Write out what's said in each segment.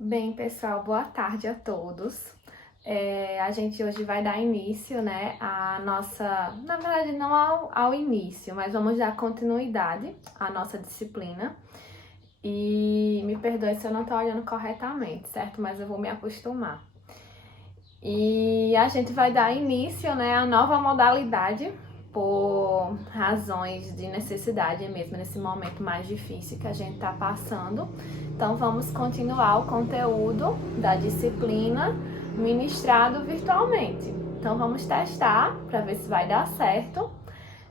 Bem, pessoal, boa tarde a todos. A gente hoje vai dar início, né, à nossa, na verdade não ao início, mas vamos dar continuidade à nossa disciplina. E me perdoe se eu não estou olhando corretamente, certo? Mas eu vou me acostumar. E a gente vai dar início, né, à nova modalidade por razões de necessidade mesmo nesse momento mais difícil que a gente está passando. Então vamos continuar o conteúdo da disciplina ministrado virtualmente. Então vamos testar para ver se vai dar certo.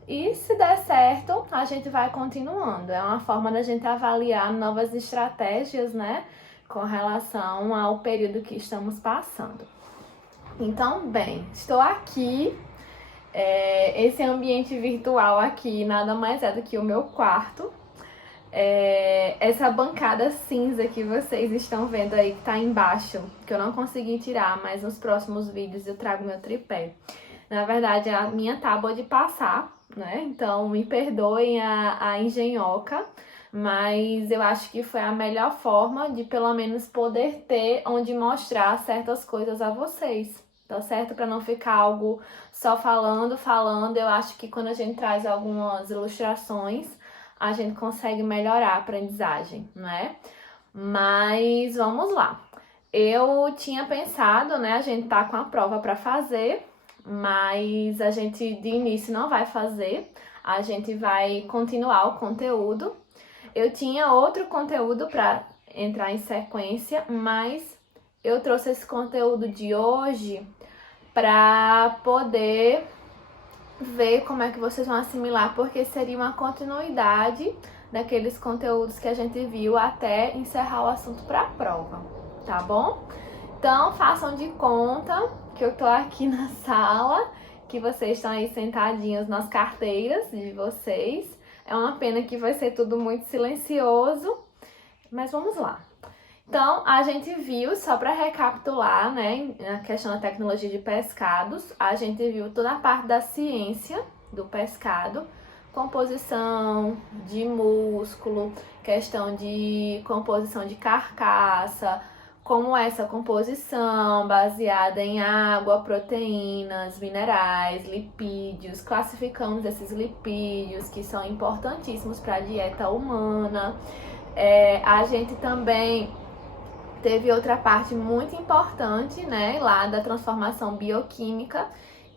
E se der certo, a gente vai continuando. É uma forma da gente avaliar novas estratégias, né, com relação ao período que estamos passando. Então, bem, estou aqui. Esse ambiente virtual aqui nada mais é do que o meu quarto. Essa bancada cinza que vocês estão vendo aí que tá embaixo, que eu não consegui tirar, mas nos próximos vídeos eu trago meu tripé. Na verdade, é a minha tábua de passar, né? Então, me perdoem a engenhoca, mas eu acho que foi a melhor forma de pelo menos poder ter onde mostrar certas coisas a vocês, tá certo? Para não ficar algo só falando. Eu acho que quando a gente traz algumas ilustrações, a gente consegue melhorar a aprendizagem, né? Mas vamos lá. Eu tinha pensado, né? A gente tá com a prova para fazer, mas a gente de início não vai fazer. A gente vai continuar o conteúdo. Eu tinha outro conteúdo para entrar em sequência, mas eu trouxe esse conteúdo de hoje para poder ver como é que vocês vão assimilar, porque seria uma continuidade daqueles conteúdos que a gente viu até encerrar o assunto para a prova, tá bom? Então, façam de conta que eu tô aqui na sala, que vocês estão aí sentadinhos nas carteiras de vocês. É uma pena que vai ser tudo muito silencioso, mas vamos lá. Então, a gente viu, só para recapitular, né, na questão da tecnologia de pescados, a gente viu toda a parte da ciência do pescado, composição de músculo, questão de composição de carcaça, como essa composição baseada em água, proteínas, minerais, lipídios, classificamos esses lipídios que são importantíssimos para a dieta humana. A gente também teve outra parte muito importante, né, lá da transformação bioquímica,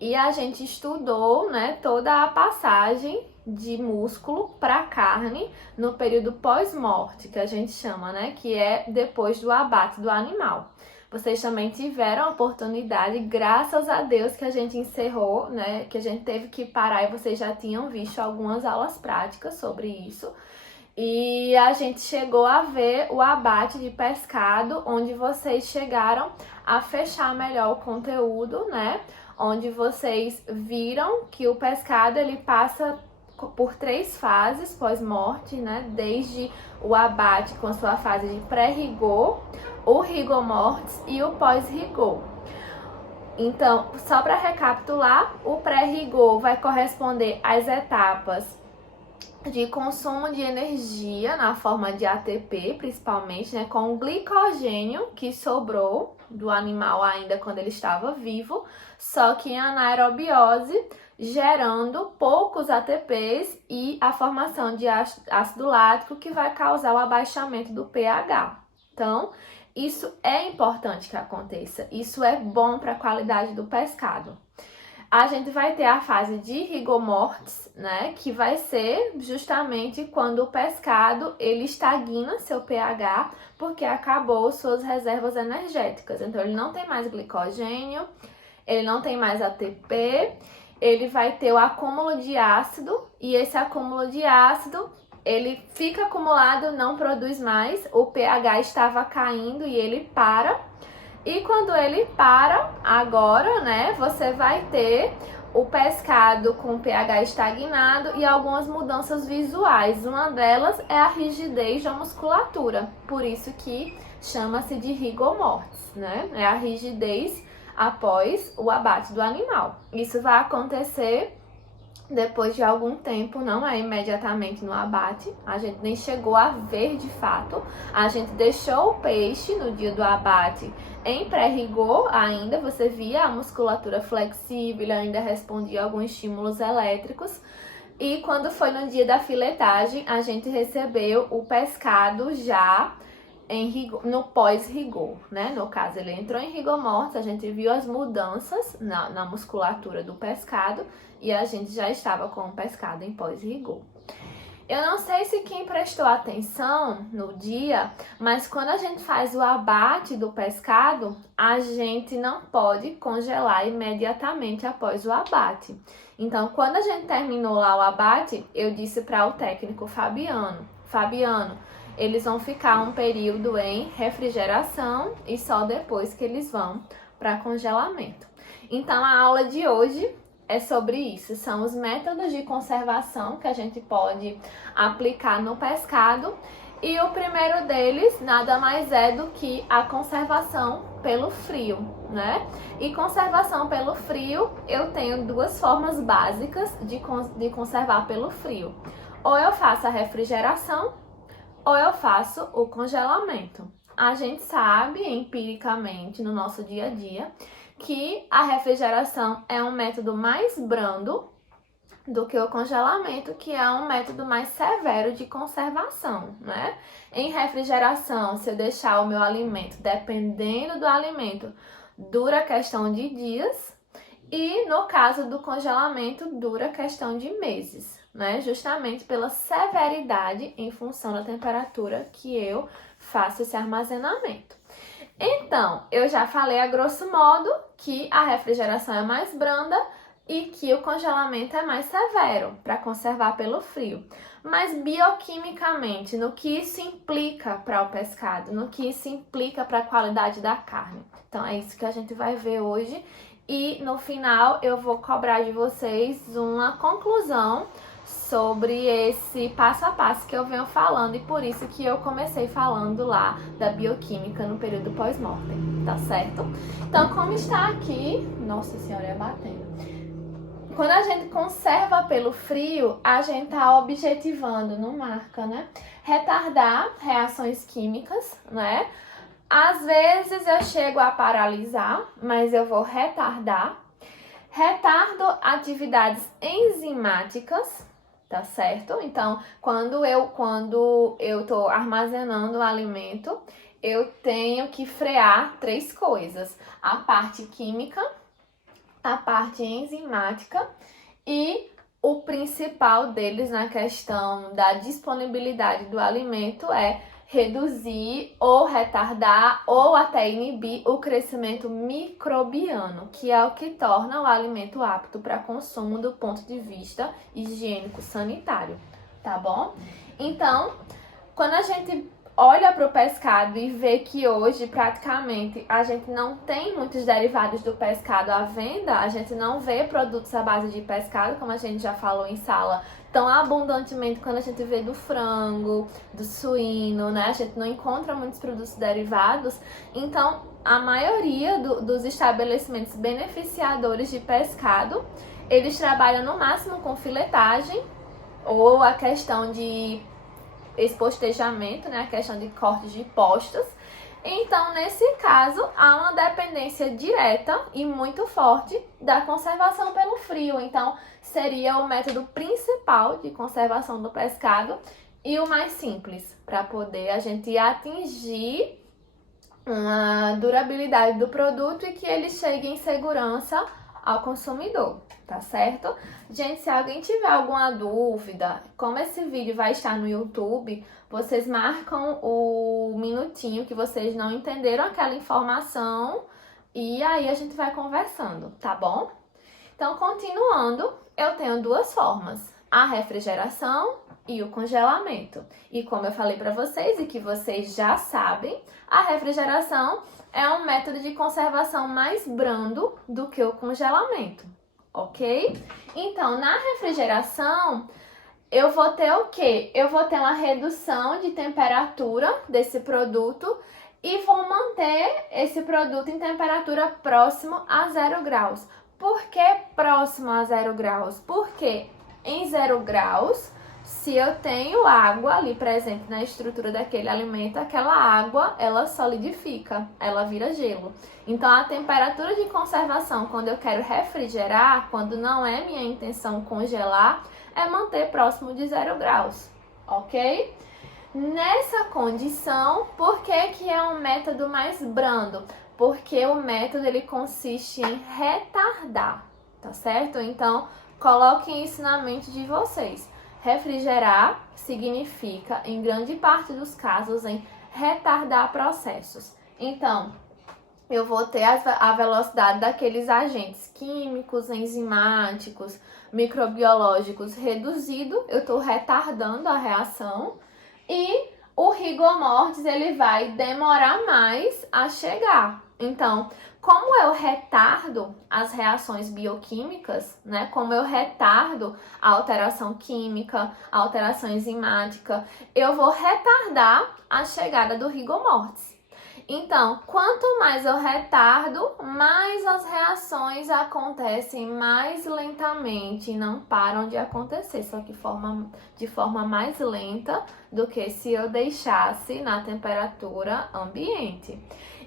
e a gente estudou, né, toda a passagem de músculo para carne no período pós-morte, que a gente chama, né, que é depois do abate do animal. Vocês também tiveram a oportunidade, graças a Deus, que a gente encerrou, né, que a gente teve que parar e vocês já tinham visto algumas aulas práticas sobre isso. E a gente chegou a ver o abate de pescado, onde vocês chegaram a fechar melhor o conteúdo, né? Onde vocês viram que o pescado ele passa por 3 fases pós-morte, né? Desde o abate com sua fase de pré-rigor, o rigor mortis e o pós-rigor. Então, só para recapitular, o pré-rigor vai corresponder às etapas de consumo de energia na forma de ATP, principalmente, né, com o glicogênio que sobrou do animal ainda quando ele estava vivo, só que em anaerobiose, gerando poucos ATPs e a formação de ácido lático que vai causar o abaixamento do pH. Então, isso é importante que aconteça, isso é bom para a qualidade do pescado. A gente vai ter a fase de rigor mortis, né, que vai ser justamente quando o pescado ele estagna seu pH, porque acabou suas reservas energéticas. Então ele não tem mais glicogênio, ele não tem mais ATP, ele vai ter o acúmulo de ácido, e esse acúmulo de ácido ele fica acumulado, não produz mais, o pH estava caindo e ele para. E quando ele para, agora, né, você vai ter o pescado com pH estagnado e algumas mudanças visuais. Uma delas é a rigidez da musculatura, por isso que chama-se de rigor mortis, né? É a rigidez após o abate do animal. Isso vai acontecer depois de algum tempo, não é imediatamente no abate, a gente nem chegou a ver de fato, a gente deixou o peixe no dia do abate em pré-rigor ainda, você via a musculatura flexível, ele ainda respondia a alguns estímulos elétricos, e quando foi no dia da filetagem, a gente recebeu o pescado já no pós-rigor, né? No caso, ele entrou em rigor mortis, a gente viu as mudanças na musculatura do pescado e a gente já estava com o pescado em pós-rigor. Eu não sei se quem prestou atenção no dia, mas quando a gente faz o abate do pescado, a gente não pode congelar imediatamente após o abate. Então, quando a gente terminou lá o abate, eu disse para o técnico Fabiano, eles vão ficar um período em refrigeração e só depois que eles vão para congelamento. Então, a aula de hoje é sobre isso, são os métodos de conservação que a gente pode aplicar no pescado. E o primeiro deles nada mais é do que a conservação pelo frio, né? E conservação pelo frio, eu tenho duas formas básicas de conservar pelo frio. Ou eu faço a refrigeração, ou eu faço o congelamento. A gente sabe empiricamente no nosso dia a dia que a refrigeração é um método mais brando do que o congelamento, que é um método mais severo de conservação, né? Em refrigeração, se eu deixar o meu alimento, dependendo do alimento, dura questão de dias, e no caso do congelamento, dura questão de meses, né? Justamente pela severidade em função da temperatura que eu faço esse armazenamento. Então, eu já falei a grosso modo que a refrigeração é mais branda e que o congelamento é mais severo para conservar pelo frio. Mas bioquimicamente, no que isso implica para o pescado, no que isso implica para a qualidade da carne. Então, é isso que a gente vai ver hoje e no final eu vou cobrar de vocês uma conclusão sobre esse passo a passo que eu venho falando, e por isso que eu comecei falando lá da bioquímica no período pós-mortem, tá certo? Então, como está aqui, nossa senhora, é batendo. Quando a gente conserva pelo frio, a gente tá objetivando, não marca, né? Retardar reações químicas, né? Às vezes eu chego a paralisar, mas eu vou retardar. Retardo atividades enzimáticas, tá certo? Então, quando eu tô armazenando o alimento, eu tenho que frear três coisas: a parte química, a parte enzimática e o principal deles na questão da disponibilidade do alimento é reduzir ou retardar ou até inibir o crescimento microbiano, que é o que torna o alimento apto para consumo do ponto de vista higiênico-sanitário, tá bom? Então, quando a gente olha para o pescado e vê que hoje praticamente a gente não tem muitos derivados do pescado à venda, a gente não vê produtos à base de pescado, como a gente já falou em sala, tão abundantemente quando a gente vê do frango, do suíno, né? A gente não encontra muitos produtos derivados. Então, a maioria dos estabelecimentos beneficiadores de pescado, eles trabalham no máximo com filetagem ou a questão de expostejamento, né? A questão de cortes de postas. Então, nesse caso, há uma dependência direta e muito forte da conservação pelo frio. Então, seria o método principal de conservação do pescado e o mais simples para poder a gente atingir uma durabilidade do produto e que ele chegue em segurança ao consumidor, tá certo? Gente, se alguém tiver alguma dúvida, como esse vídeo vai estar no YouTube, vocês marcam o minutinho que vocês não entenderam aquela informação e aí a gente vai conversando, tá bom? Então, continuando, eu tenho duas formas: a refrigeração e o congelamento. E como eu falei para vocês e que vocês já sabem, a refrigeração é um método de conservação mais brando do que o congelamento, ok? Então, na refrigeração, eu vou ter o quê? Eu vou ter uma redução de temperatura desse produto e vou manter esse produto em temperatura próximo a 0 graus. Por que próximo a 0 graus? Porque em 0 graus, se eu tenho água ali presente na estrutura daquele alimento, aquela água, ela solidifica, ela vira gelo. Então, a temperatura de conservação, quando eu quero refrigerar, quando não é minha intenção congelar, é manter próximo de 0 graus, ok? Nessa condição, por que é um método mais brando? Porque o método ele consiste em retardar, tá certo? Então, coloquem isso na mente de vocês. Refrigerar significa, em grande parte dos casos, em retardar processos. Então, eu vou ter a velocidade daqueles agentes químicos, enzimáticos, microbiológicos reduzido, eu estou retardando a reação, e o rigor mortis ele vai demorar mais a chegar. Então, como eu retardo as reações bioquímicas, né? Como eu retardo a alteração química, a alteração enzimática, eu vou retardar a chegada do rigor mortis. Então, quanto mais eu retardo, mais as reações acontecem mais lentamente, não param de acontecer, só que de forma mais lenta do que se eu deixasse na temperatura ambiente.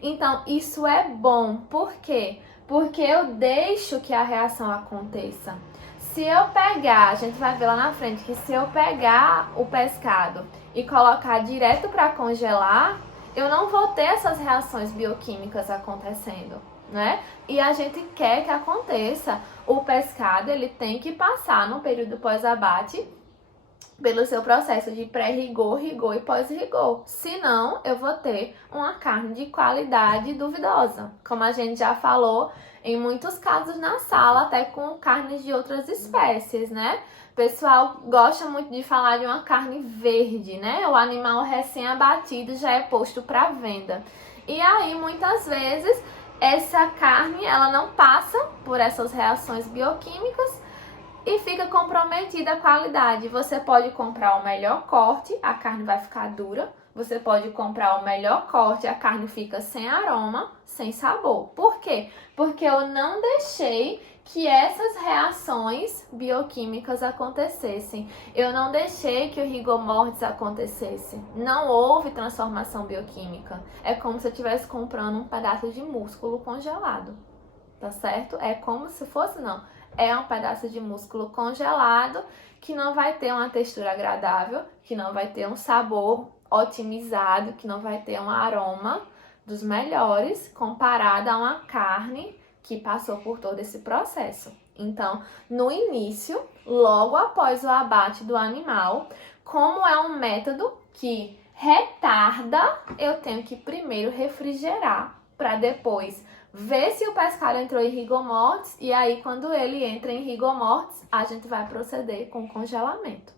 Então, isso é bom. Por quê? Porque eu deixo que a reação aconteça. Se eu pegar, a gente vai ver lá na frente que se eu pegar o pescado e colocar direto para congelar, eu não vou ter essas reações bioquímicas acontecendo, né? E a gente quer que aconteça. O pescado, ele tem que passar no período pós-abate pelo seu processo de pré-rigor, rigor e pós-rigor. Senão, eu vou ter uma carne de qualidade duvidosa. Como a gente já falou em muitos casos na sala, até com carnes de outras espécies, né? O pessoal gosta muito de falar de uma carne verde, né? O animal recém-abatido já é posto para venda. E aí, muitas vezes, essa carne, ela não passa por essas reações bioquímicas e fica comprometida a qualidade. Você pode comprar o melhor corte, a carne vai ficar dura. Você pode comprar o melhor corte, a carne fica sem aroma, sem sabor. Por quê? Porque eu não deixei que essas reações bioquímicas acontecessem. Eu não deixei que o rigor mortis acontecesse. Não houve transformação bioquímica. É como se eu estivesse comprando um pedaço de músculo congelado. Tá certo? É como se fosse, não. É um pedaço de músculo congelado que não vai ter uma textura agradável, que não vai ter um sabor otimizado, que não vai ter um aroma dos melhores comparado a uma carne que passou por todo esse processo. Então, no início, logo após o abate do animal, como é um método que retarda, eu tenho que primeiro refrigerar para depois ver se o pescado entrou em rigor mortis, e aí quando ele entra em rigor mortis, a gente vai proceder com congelamento,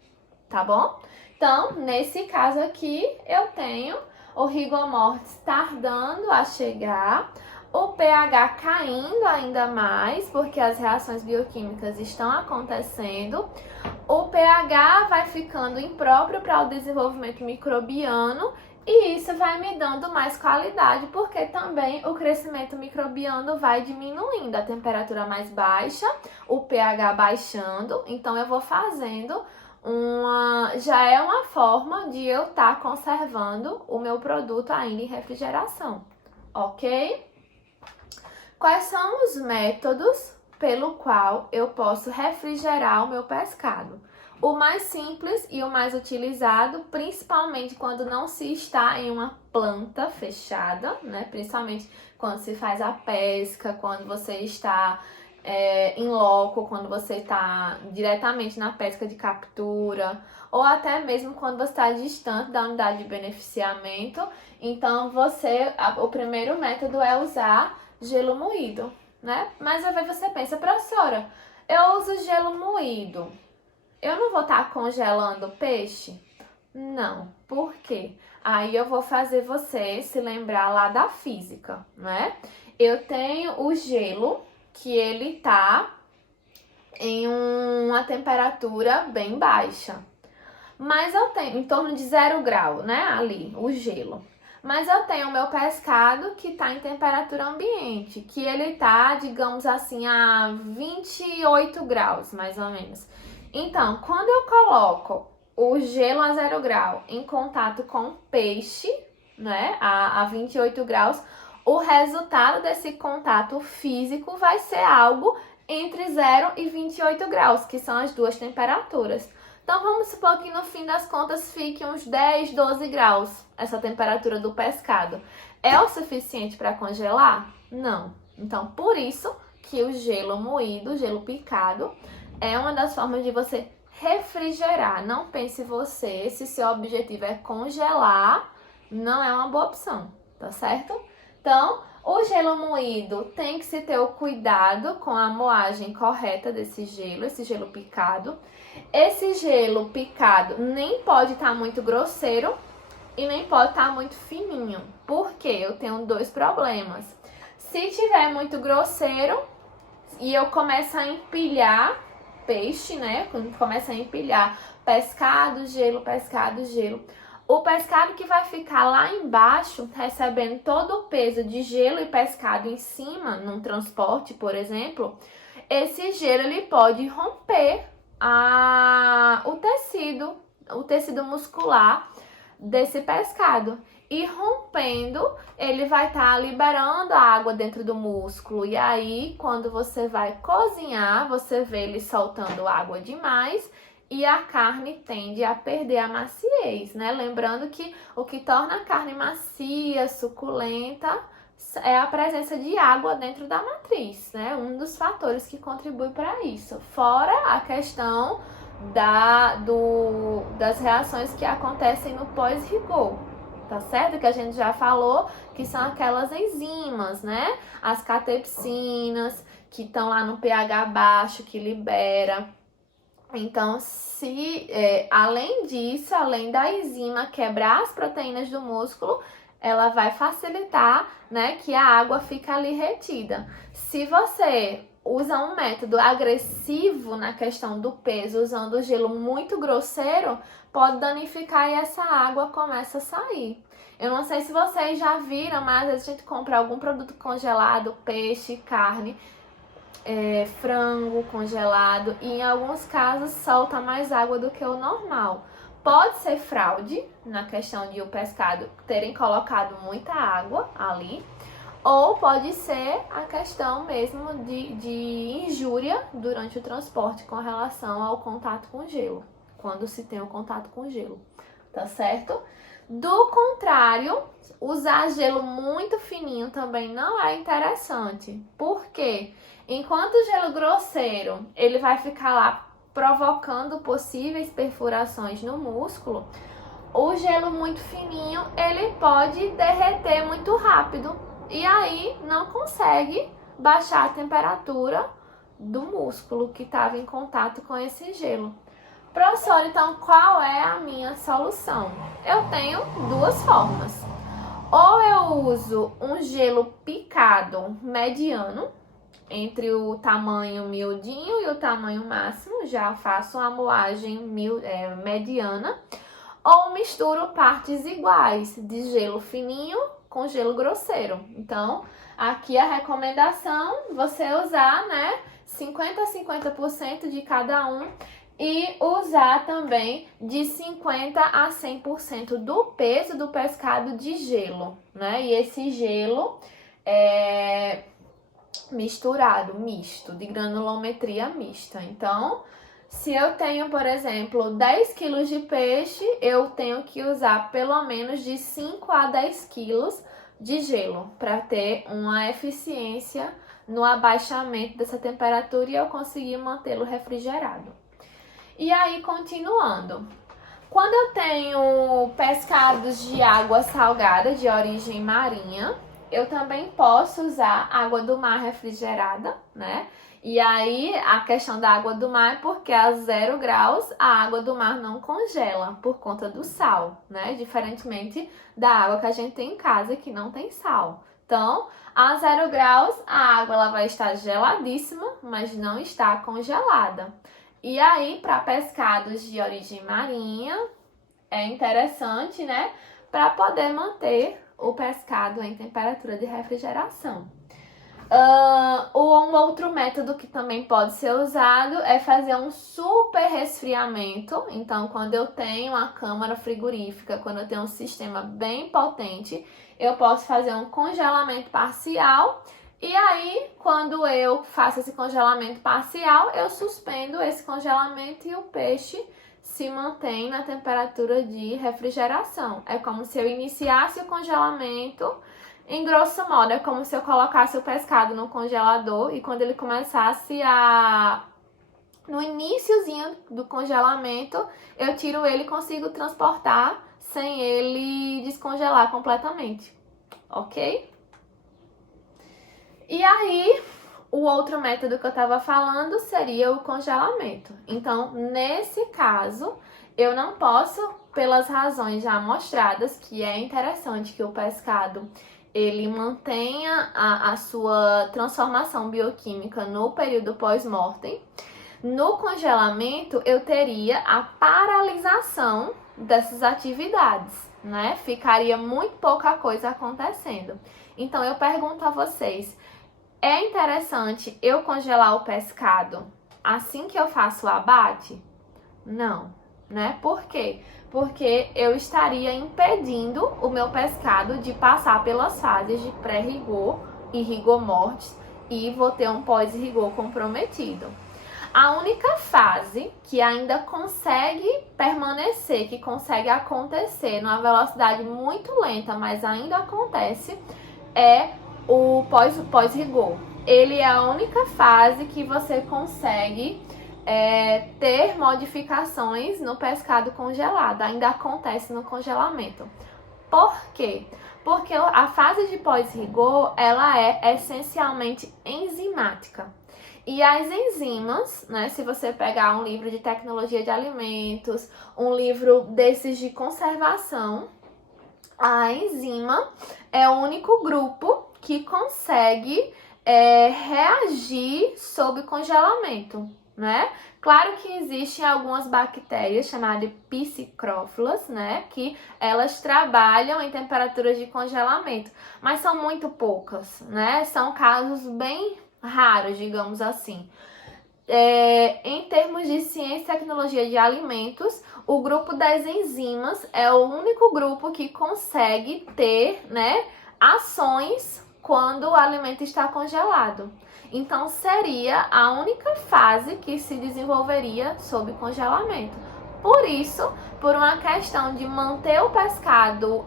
tá bom? Então, nesse caso aqui, eu tenho o rigor mortis tardando a chegar, o pH caindo ainda mais, porque as reações bioquímicas estão acontecendo, o pH vai ficando impróprio para o desenvolvimento microbiano, e isso vai me dando mais qualidade, porque também o crescimento microbiano vai diminuindo, a temperatura mais baixa, o pH baixando, então eu vou fazendo já é uma forma de eu estar conservando o meu produto ainda em refrigeração, ok? Quais são os métodos pelo qual eu posso refrigerar o meu pescado? O mais simples e o mais utilizado, principalmente quando não se está em uma planta fechada, né? Principalmente quando se faz a pesca, quando você está em loco, quando você está diretamente na pesca de captura, ou até mesmo quando você está distante da unidade de beneficiamento. Então, o primeiro método é usar gelo moído, né? Mas aí você pensa, professora, eu uso gelo moído, eu não vou estar congelando peixe? Não, por quê? Aí eu vou fazer você se lembrar lá da física, né? Eu tenho o gelo, que ele tá em uma temperatura bem baixa. Mas eu tenho em torno de 0 grau, né? Ali, o gelo. Mas eu tenho o meu pescado que está em temperatura ambiente, que ele está, digamos assim, a 28 graus, mais ou menos. Então, quando eu coloco o gelo a 0 grau em contato com o peixe, né, a 28 graus, o resultado desse contato físico vai ser algo entre 0 e 28 graus, que são as duas temperaturas. Então, vamos supor que no fim das contas fique uns 10, 12 graus essa temperatura do pescado. É o suficiente para congelar? Não. Então, por isso que o gelo moído, o gelo picado, é uma das formas de você refrigerar. Não pense você, se seu objetivo é congelar, não é uma boa opção, tá certo? Então, o gelo moído tem que se ter o cuidado com a moagem correta desse gelo, esse gelo picado. Esse gelo picado nem pode estar muito grosseiro e nem pode estar muito fininho, porque eu tenho dois problemas. Se tiver muito grosseiro e eu começo a empilhar peixe, né? Quando começa a empilhar pescado, gelo, o pescado que vai ficar lá embaixo, recebendo todo o peso de gelo e pescado em cima, num transporte, por exemplo, esse gelo ele pode romper o tecido muscular desse pescado. E rompendo, ele vai estar liberando a água dentro do músculo. E aí, quando você vai cozinhar, você vê ele soltando água demais e a carne tende a perder a maciez, né? Lembrando que o que torna a carne macia, suculenta, é a presença de água dentro da matriz, né? Um dos fatores que contribui para isso. Fora a questão das reações que acontecem no pós-rigor, tá certo? Que a gente já falou, que são aquelas enzimas, né? As catepsinas, que estão lá no pH baixo, que libera. Então, além disso, além da enzima quebrar as proteínas do músculo, ela vai facilitar, né, que a água fica ali retida. Se você usa um método agressivo na questão do peso, usando gelo muito grosseiro, pode danificar e essa água começa a sair. Eu não sei se vocês já viram, mas às vezes a gente compra algum produto congelado, peixe, carne, frango congelado, e em alguns casos solta mais água do que o normal. Pode ser fraude, na questão de o pescado terem colocado muita água ali, ou pode ser a questão mesmo de injúria durante o transporte com relação ao contato com gelo, quando se tem o contato com gelo, tá certo? Do contrário, usar gelo muito fininho também não é interessante. Por quê? Enquanto o gelo grosseiro, ele vai ficar lá provocando possíveis perfurações no músculo, o gelo muito fininho, ele pode derreter muito rápido e aí não consegue baixar a temperatura do músculo que estava em contato com esse gelo. Professor, então qual é a minha solução? Eu tenho duas formas. Ou eu uso um gelo picado mediano, entre o tamanho miudinho e o tamanho máximo, já faço uma moagem mediana, ou misturo partes iguais de gelo fininho com gelo grosseiro. Então, aqui a recomendação, você usar, né, 50 a 50% de cada um e usar também de 50 a 100% do peso do pescado de gelo, né? E esse gelo é misturado, misto, de granulometria mista. Então, se eu tenho, por exemplo, 10 quilos de peixe, eu tenho que usar pelo menos de 5 a 10 quilos de gelo para ter uma eficiência no abaixamento dessa temperatura e eu conseguir mantê-lo refrigerado. E aí, continuando. Quando eu tenho pescados de água salgada, de origem marinha, eu também posso usar água do mar refrigerada, né? E aí, a questão da água do mar é porque a 0 graus a água do mar não congela por conta do sal, né? Diferentemente da água que a gente tem em casa, que não tem sal. Então, a 0 graus a água ela vai estar geladíssima, mas não está congelada. E aí, para pescados de origem marinha, é interessante, né? Para poder manter o pescado em temperatura de refrigeração. Um outro método que também pode ser usado é fazer um super resfriamento. Então, quando eu tenho uma câmara frigorífica, quando eu tenho um sistema bem potente, eu posso fazer um congelamento parcial. E aí, quando eu faço esse congelamento parcial, eu suspendo esse congelamento e o peixe se mantém na temperatura de refrigeração. É como se eu iniciasse o congelamento. Em grosso modo, é como se eu colocasse o pescado no congelador e quando ele começasse no iniciozinho do congelamento, eu tiro ele e consigo transportar sem ele descongelar completamente, ok? E aí, o outro método que eu estava falando seria o congelamento. Então, nesse caso, eu não posso, pelas razões já mostradas, que é interessante que o pescado ele mantenha a sua transformação bioquímica no período pós-mortem. No congelamento, eu teria a paralisação dessas atividades, né? Ficaria muito pouca coisa acontecendo. Então, eu pergunto a vocês, é interessante eu congelar o pescado assim que eu faço o abate? Não, né? Por quê? Porque eu estaria impedindo o meu pescado de passar pelas fases de pré-rigor e rigor mortis e vou ter um pós-rigor comprometido. A única fase que ainda consegue permanecer, que consegue acontecer numa velocidade muito lenta, mas ainda acontece, é o pós-rigor. Ele é a única fase que você consegue ter modificações no pescado congelado. Ainda acontece no congelamento. Por quê? Porque a fase de pós-rigor, ela é essencialmente enzimática. E as enzimas, né, se você pegar um livro de tecnologia de alimentos, um livro desses de conservação, a enzima é o único grupo que consegue reagir sob congelamento, né? Claro que existem algumas bactérias chamadas psicrófilas, né? Que elas trabalham em temperaturas de congelamento, mas são muito poucas, né? São casos bem raros, digamos assim. Em termos de ciência e tecnologia de alimentos, o grupo das enzimas é o único grupo que consegue ter, né, ações quando o alimento está congelado. Então, seria a única fase que se desenvolveria sob congelamento. Por isso, por uma questão de manter o pescado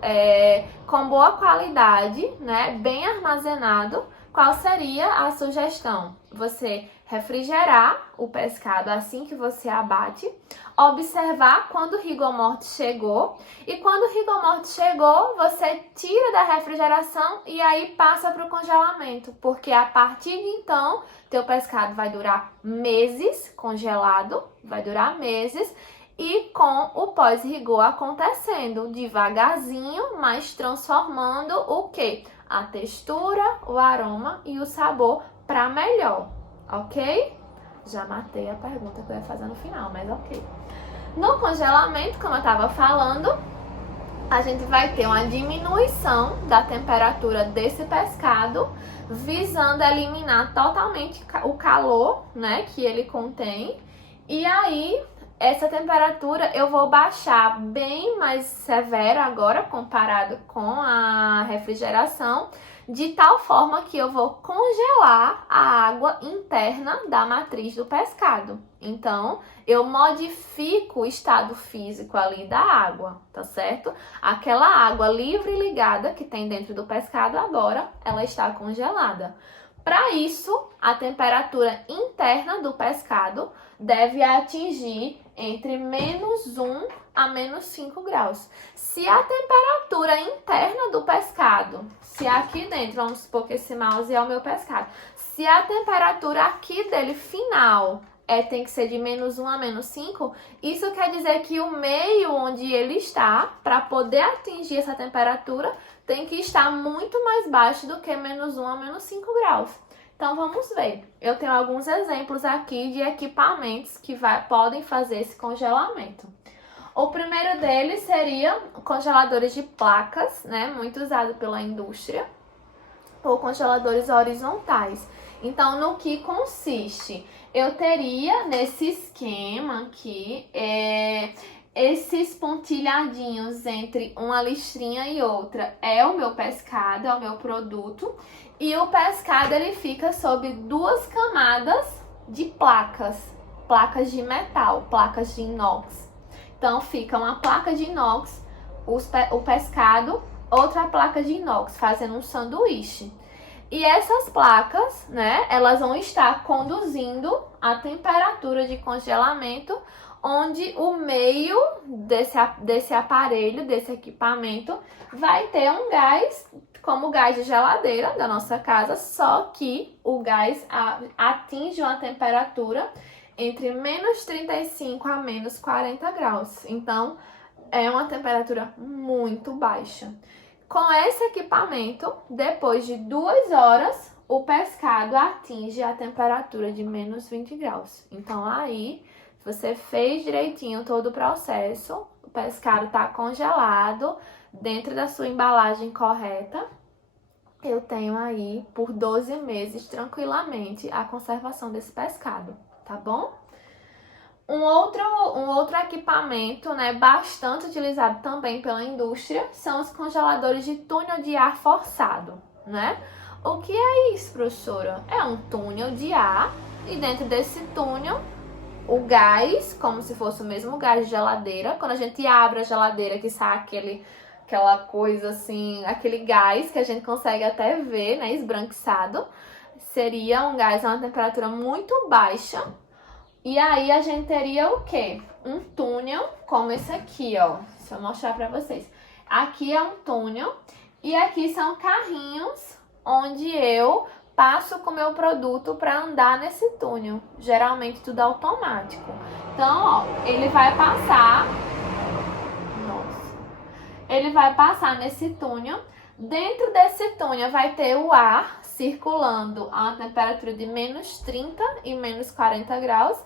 com boa qualidade, né, bem armazenado, qual seria a sugestão? Você refrigerar o pescado assim que você abate, observar quando o rigor mortis chegou e quando o rigor mortis chegou, você tira da refrigeração e aí passa para o congelamento, porque a partir de então, teu pescado vai durar meses congelado, vai durar meses e com o pós-rigor acontecendo devagarzinho, mas transformando o quê? A textura, o aroma e o sabor para melhor, ok? Já matei a pergunta que eu ia fazer no final, mas ok. No congelamento, como eu estava falando, a gente vai ter uma diminuição da temperatura desse pescado, visando eliminar totalmente o calor, né, que ele contém. E aí, essa temperatura eu vou baixar bem mais severa agora, comparado com a refrigeração, de tal forma que eu vou congelar a água interna da matriz do pescado. Então, eu modifico o estado físico ali da água, tá certo? Aquela água livre e ligada que tem dentro do pescado agora, ela está congelada. Para isso, a temperatura interna do pescado deve atingir entre -1 a -5 graus. Se a temperatura interna do pescado, se aqui dentro, vamos supor que esse mouse é o meu pescado, se a temperatura aqui dele final tem que ser de -1 a -5, isso quer dizer que o meio onde ele está, para poder atingir essa temperatura, tem que estar muito mais baixo do que -1 a -5 graus. Então, vamos ver. Eu tenho alguns exemplos aqui de equipamentos que podem fazer esse congelamento. O primeiro deles seria congeladores de placas, né? Muito usado pela indústria, ou congeladores horizontais. Então, no que consiste? Eu teria nesse esquema aqui, esses pontilhadinhos entre uma listrinha e outra é o meu pescado, é o meu produto. E o pescado, ele fica sob duas camadas de placas de metal, placas de inox. Então, fica uma placa de inox, o pescado, outra placa de inox, fazendo um sanduíche. E essas placas, né, elas vão estar conduzindo a temperatura de congelamento, onde o meio desse aparelho, desse equipamento, vai ter um gás, como o gás de geladeira da nossa casa, só que o gás atinge uma temperatura entre menos 35 a menos 40 graus. Então, é uma temperatura muito baixa. Com esse equipamento, depois de 2 horas, o pescado atinge a temperatura de menos 20 graus. Então, aí, se você fez direitinho todo o processo, o pescado está congelado dentro da sua embalagem correta. Eu tenho aí, por 12 meses, tranquilamente, a conservação desse pescado, tá bom? Um outro equipamento, né, bastante utilizado também pela indústria, são os congeladores de túnel de ar forçado, né? O que é isso, professora? É um túnel de ar e dentro desse túnel, o gás, como se fosse o mesmo gás de geladeira, quando a gente abre a geladeira que sai aquela coisa assim, aquele gás que a gente consegue até ver, né, esbranquiçado, seria um gás a uma temperatura muito baixa. E aí a gente teria o quê? Um túnel como esse aqui, ó. Deixa eu mostrar pra vocês. Aqui é um túnel e aqui são carrinhos onde eu passo com o meu produto para andar nesse túnel. Geralmente tudo automático. Então, ó, ele vai passar... Nossa. Ele vai passar nesse túnel. Dentro desse túnel vai ter o ar circulando a uma temperatura de menos 30 e menos 40 graus.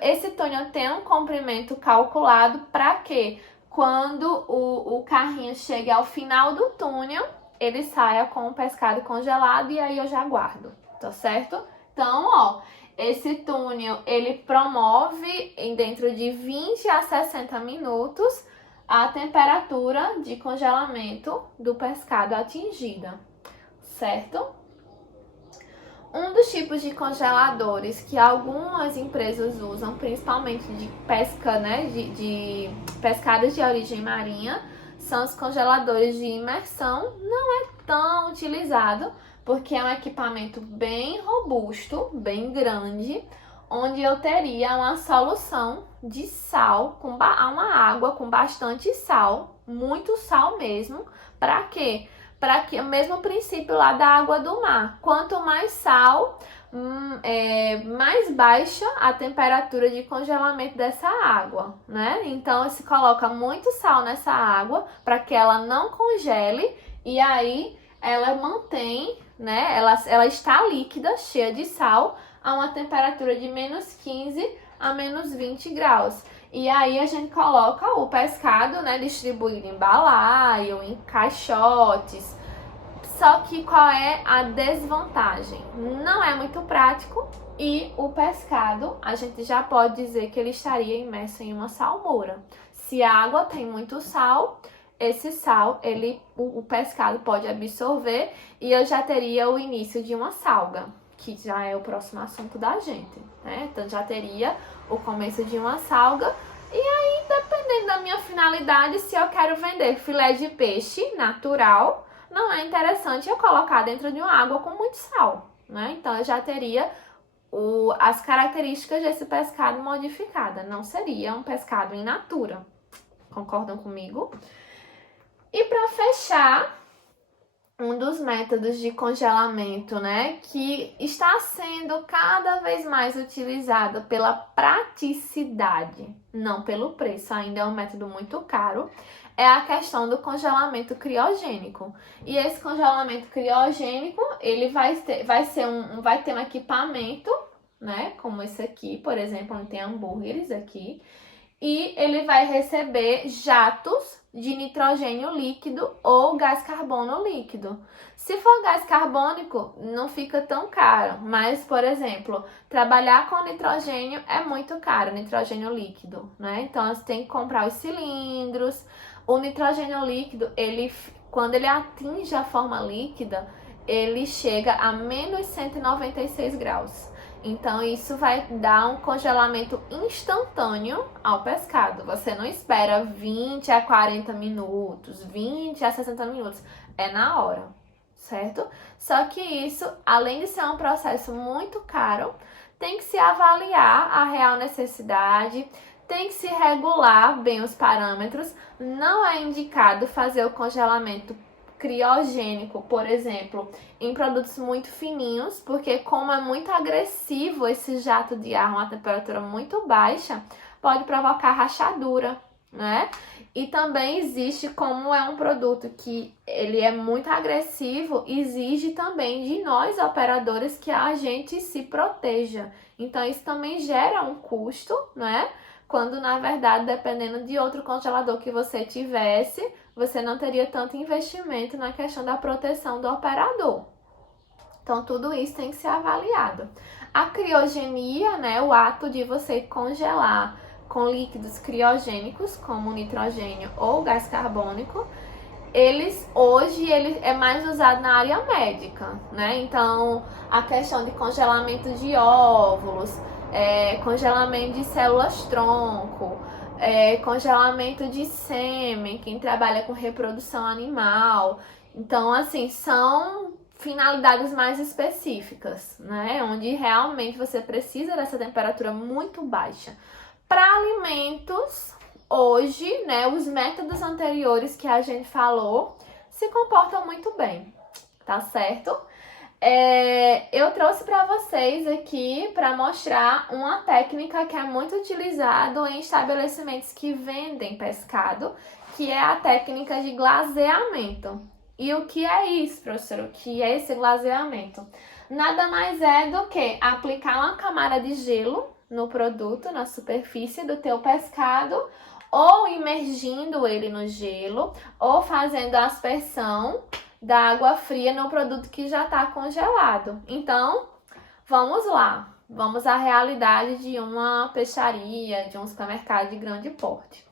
Esse túnel tem um comprimento calculado para que quando o carrinho chegue ao final do túnel, ele saia com o pescado congelado e aí eu já guardo, tá certo? Então, ó, esse túnel, ele promove dentro de 20 a 60 minutos a temperatura de congelamento do pescado atingida, certo? Um dos tipos de congeladores que algumas empresas usam, principalmente de pesca, né, de pescados de origem marinha, são os congeladores de imersão. Não é tão utilizado, porque é um equipamento bem robusto, bem grande, onde eu teria uma solução de sal, uma água com bastante sal, muito sal mesmo. Para quê? Para que o mesmo princípio lá da água do mar. Quanto mais sal, mais baixa a temperatura de congelamento dessa água, né? Então, se coloca muito sal nessa água para que ela não congele e aí ela mantém, né? Ela está líquida, cheia de sal, a uma temperatura de menos 15 a menos 20 graus. E aí a gente coloca o pescado, né, distribuído em balaio, em caixotes. Só que qual é a desvantagem? Não é muito prático e o pescado, a gente já pode dizer que ele estaria imerso em uma salmoura. Se a água tem muito sal, esse sal, o pescado pode absorver e eu já teria o início de uma salga, que já é o próximo assunto da gente, né? Então já teria o começo de uma salga. E aí, dependendo da minha finalidade, se eu quero vender filé de peixe natural, não é interessante eu colocar dentro de uma água com muito sal, né? Então eu já teria as características desse pescado modificada. Não seria um pescado in natura. Concordam comigo? E para fechar, um dos métodos de congelamento, né, que está sendo cada vez mais utilizado pela praticidade, não pelo preço, ainda é um método muito caro, é a questão do congelamento criogênico. E esse congelamento criogênico, ele vai ter um equipamento, né, como esse aqui, por exemplo, onde tem hambúrgueres aqui. e ele vai receber jatos de nitrogênio líquido ou gás carbono líquido. Se for gás carbônico, não fica tão caro, mas, por exemplo, trabalhar com nitrogênio é muito caro, nitrogênio líquido, né? Então, você tem que comprar os cilindros. O nitrogênio líquido, quando ele atinge a forma líquida, ele chega a menos 196 graus. Então, isso vai dar um congelamento instantâneo ao pescado. Você não espera 20 a 40 minutos, 20 a 60 minutos. É na hora, certo? Só que isso, além de ser um processo muito caro, tem que se avaliar a real necessidade, tem que se regular bem os parâmetros. Não é indicado fazer o congelamento criogênico, por exemplo, em produtos muito fininhos, porque como é muito agressivo esse jato de ar a uma temperatura muito baixa, pode provocar rachadura, né? E também existe, como é um produto que ele é muito agressivo, exige também de nós operadores que a gente se proteja. Então isso também gera um custo, né? Quando na verdade, dependendo de outro congelador que você tivesse, você não teria tanto investimento na questão da proteção do operador. Então, tudo isso tem que ser avaliado. A criogenia, né, o ato de você congelar com líquidos criogênicos, como nitrogênio ou gás carbônico, hoje ele é mais usado na área médica, né? Então, a questão de congelamento de óvulos, congelamento de células-tronco, congelamento de sêmen, quem trabalha com reprodução animal. Então, assim, são finalidades mais específicas, né? Onde realmente você precisa dessa temperatura muito baixa. Para alimentos, hoje, né, os métodos anteriores que a gente falou se comportam muito bem, tá certo? Eu trouxe para vocês aqui para mostrar uma técnica que é muito utilizada em estabelecimentos que vendem pescado, que é a técnica de glaseamento. E o que é isso, professora? O que é esse glaseamento? Nada mais é do que aplicar uma camada de gelo no produto, na superfície do teu pescado, ou imergindo ele no gelo, ou fazendo a aspersão da água fria no produto que já está congelado. Então, vamos lá. Vamos à realidade de uma peixaria, de um supermercado de grande porte.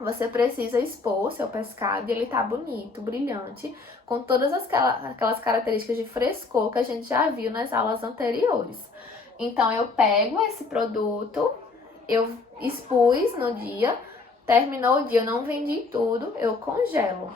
Você precisa expor seu pescado e ele tá bonito, brilhante, com todas aquelas características de frescor que a gente já viu nas aulas anteriores. Então, eu pego esse produto, eu expus no dia, terminou o dia, eu não vendi tudo, eu congelo.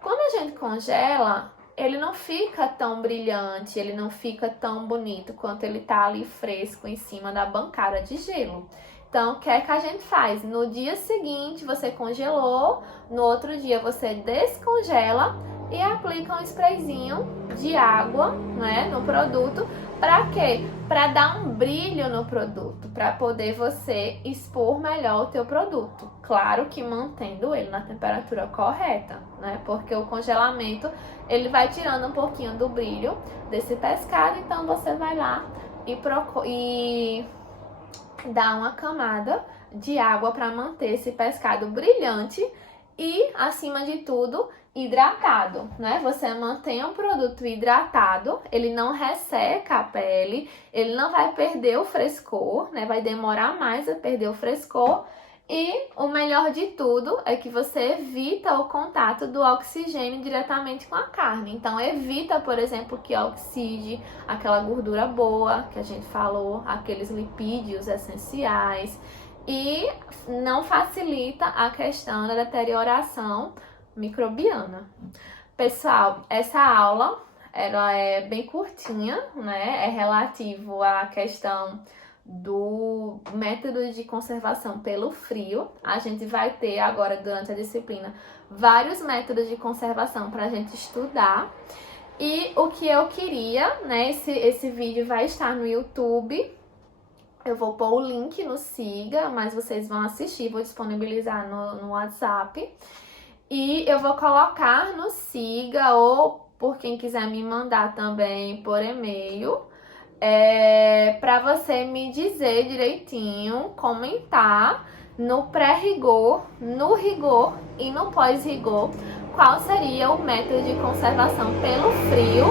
Quando a gente congela, ele não fica tão brilhante, ele não fica tão bonito quanto ele tá ali fresco em cima da bancada de gelo. Então, o que é que a gente faz? No dia seguinte, você congelou, no outro dia você descongela e aplica um sprayzinho de água, né, no produto. Para quê? Para dar um brilho no produto, para poder você expor melhor o teu produto. Claro que mantendo ele na temperatura correta, né? Porque o congelamento, ele vai tirando um pouquinho do brilho desse pescado, então você vai lá e dá uma camada de água para manter esse pescado brilhante e, acima de tudo, hidratado, né? Você mantém o produto hidratado, ele não resseca a pele, ele não vai perder o frescor, né? Vai demorar mais a perder o frescor. E o melhor de tudo é que você evita o contato do oxigênio diretamente com a carne. Então, evita, por exemplo, que oxide aquela gordura boa que a gente falou, aqueles lipídios essenciais. E não facilita a questão da deterioração microbiana. Pessoal, essa aula ela é bem curtinha, né? É relativo à questão do método de conservação pelo frio. A gente vai ter agora, durante a disciplina, vários métodos de conservação para a gente estudar. E o que eu queria, né? Esse vídeo vai estar no YouTube. Eu vou pôr o link no Siga, mas vocês vão assistir, vou disponibilizar no WhatsApp. E eu vou colocar no Siga, ou por quem quiser me mandar também por e-mail, para você me dizer direitinho, comentar no pré-rigor, no rigor e no pós-rigor, qual seria o método de conservação pelo frio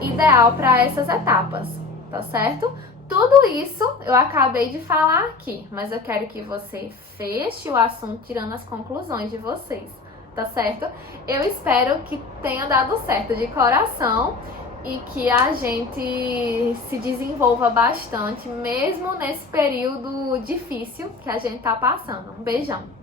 ideal para essas etapas, tá certo? Tudo isso eu acabei de falar aqui, mas eu quero que você feche o assunto tirando as conclusões de vocês, tá certo? Eu espero que tenha dado certo de coração e que a gente se desenvolva bastante, mesmo nesse período difícil que a gente tá passando. Um beijão!